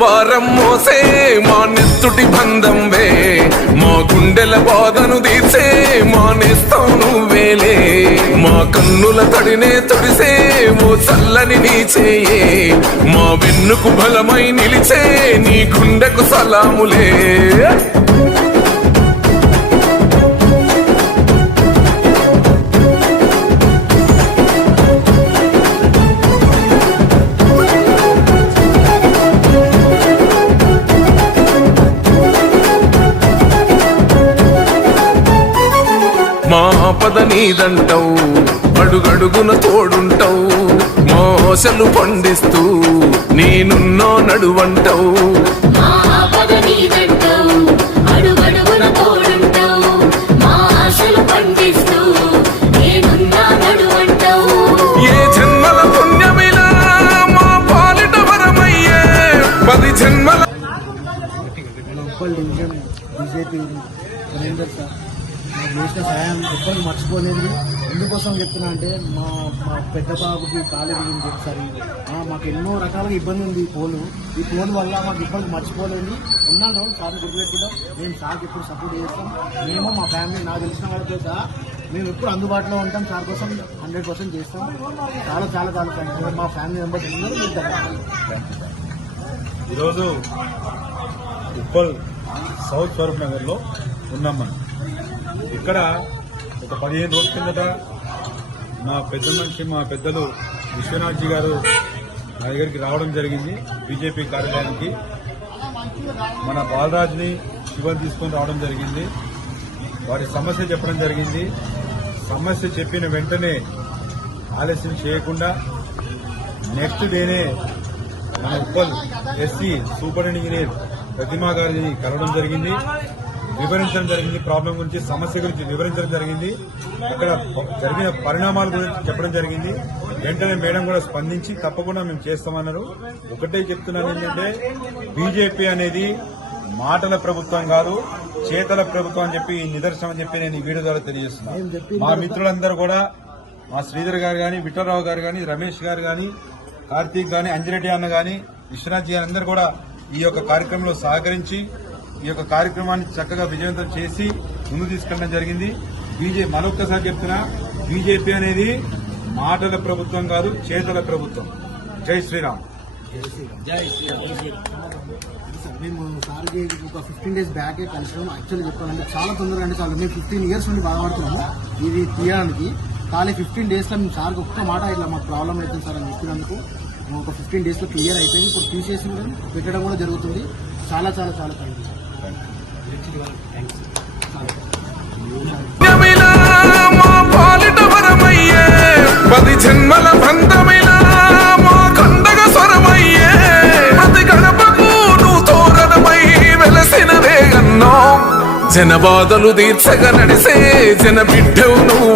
భారం మోసే మా నెత్తుటి బంధంవే, మా గుండెల బాధను తీర్చే మా నేస్తం నువ్వేలే. మా కన్నుల తడినే తొడిసే ఓ చల్లని నీ చేయే, మా వెన్నుకు బలమై నిలిచే నీ గుండెకు సలాములే. మా ఆపద నీదంటావు, అడుగడుగున తోడుంటావు, మోసలు పండిస్తూ నేనున్నో నడువంటావు. ఏ జన్మల పుణ్యమిలా మా పాలిట వరమయ్యే 10 జన్మల. చేసిన సహాయం ఎప్పటికీ మర్చిపోలేదు. ఎందుకోసం చెప్తున్నా అంటే మా పెద్ద బాబుకి కాలేజీ గురించి ఒకసారి మాకు ఎన్నో రకాలుగా ఇబ్బంది ఉంది. ఈ పోలు వల్ల మాకు ఇబ్బంది మర్చిపోలేదు. ఉన్నాను సార్ని గుర్తుపెట్టుకుంటాం. మేము సార్కి ఎప్పుడు సపోర్ట్ చేస్తాం. మేము మా ఫ్యామిలీ నాకు తెలిసిన వాళ్ళతో సహా మేము ఎప్పుడు అందుబాటులో ఉంటాం. సార్ కోసం 100% చేస్తాం. చాలా చాలా చాలా థ్యాంక్స్. మా ఫ్యామిలీ మెంబర్స్ అందరూ మీకు ఈరోజు ఉప్పల్ సౌత్ స్వరూప్ నగర్లో ఉన్నాం మనం. ఇక్కడ ఒక 15 రోజుల కిందట మా పెద్ద మనిషి, మా పెద్దలు విశ్వనాథ్జీ గారు నా దగ్గరికి రావడం జరిగింది. బీజేపీ కార్యాలయానికి మన బాలరాజ్ని శివన్ తీసుకొని రావడం జరిగింది. వారి సమస్య చెప్పడం జరిగింది. సమస్య చెప్పిన వెంటనే ఆలస్యం చేయకుండా నెక్స్ట్ డేనే మన ఉప్పల్ ఎస్సీ సూపరింటెండెంట్ ఇంజనీర్ ప్రతిమా గారిని కలవడం జరిగింది. వివరించడం జరిగింది. ప్రాబ్లం గురించి, సమస్య గురించి వివరించడం జరిగింది. అక్కడ జరిగిన పరిణామాల గురించి చెప్పడం జరిగింది. వెంటనే మేడం కూడా స్పందించి తప్పకుండా మేము చేస్తామన్నారు. ఒకటే చెప్తున్నాను ఏంటంటే బీజేపీ అనేది మాటల ప్రభుత్వం కాదు, చేతల ప్రభుత్వం అని చెప్పి నిదర్శనం అని చెప్పి నేను ఈ వీడియో ద్వారా తెలియజేస్తున్నాను. మా మిత్రులందరూ కూడా, మా శ్రీధర్ గారు గాని, విఠలరావు గారు గాని, రమేష్ గారు గాని, కార్తీక్ గాని, అంజిరెడ్డి అన్న గాని, విశ్వనాథ్ జీ అందరూ కూడా ఈ యొక్క కార్యక్రమంలో సహకరించి ఈ యొక్క కార్యక్రమాన్ని చక్కగా విజయవంతం చేసి ముందు తీసుకెళ్లడం జరిగింది. మరొక్కసారి చెప్తున్నా, బీజేపీ అనేది మాటల ప్రభుత్వం కాదు, చేతల ప్రభుత్వం. జై శ్రీరామ్. మేము సార్కి ఒక 15 days బ్యాకే కలిసినాం. యాక్చువల్లీ చెప్పాలంటే చాలా తొందరగా అంటే చాలా మేము 15 years నుండి బాధపడుతున్నాము ఇది తీయడానికి. కానీ 15 days లో మేము సార్కి ఒక్క మాట ఇట్లా మాకు ప్రాబ్లం అవుతుంది సార్ అని చెప్పినందుకు ఒక 15 days లో క్లియర్ అయిపోయింది. ఇప్పుడు తీసేసి పెట్టడం కూడా జరుగుతుంది. చాలా చాలా చాలా థ్యాంక్స్. మా పాలిట వరమయ్యే 10 జన్మల బంధమిలా మా కండగ స్వరమయ్యే, ప్రతి గడపకు నువ్వు తోరణమై వెలసినవే అన్నో, జనబాధలు తీర్చగా నడిసే జన బిడ్డవు నువ్వు.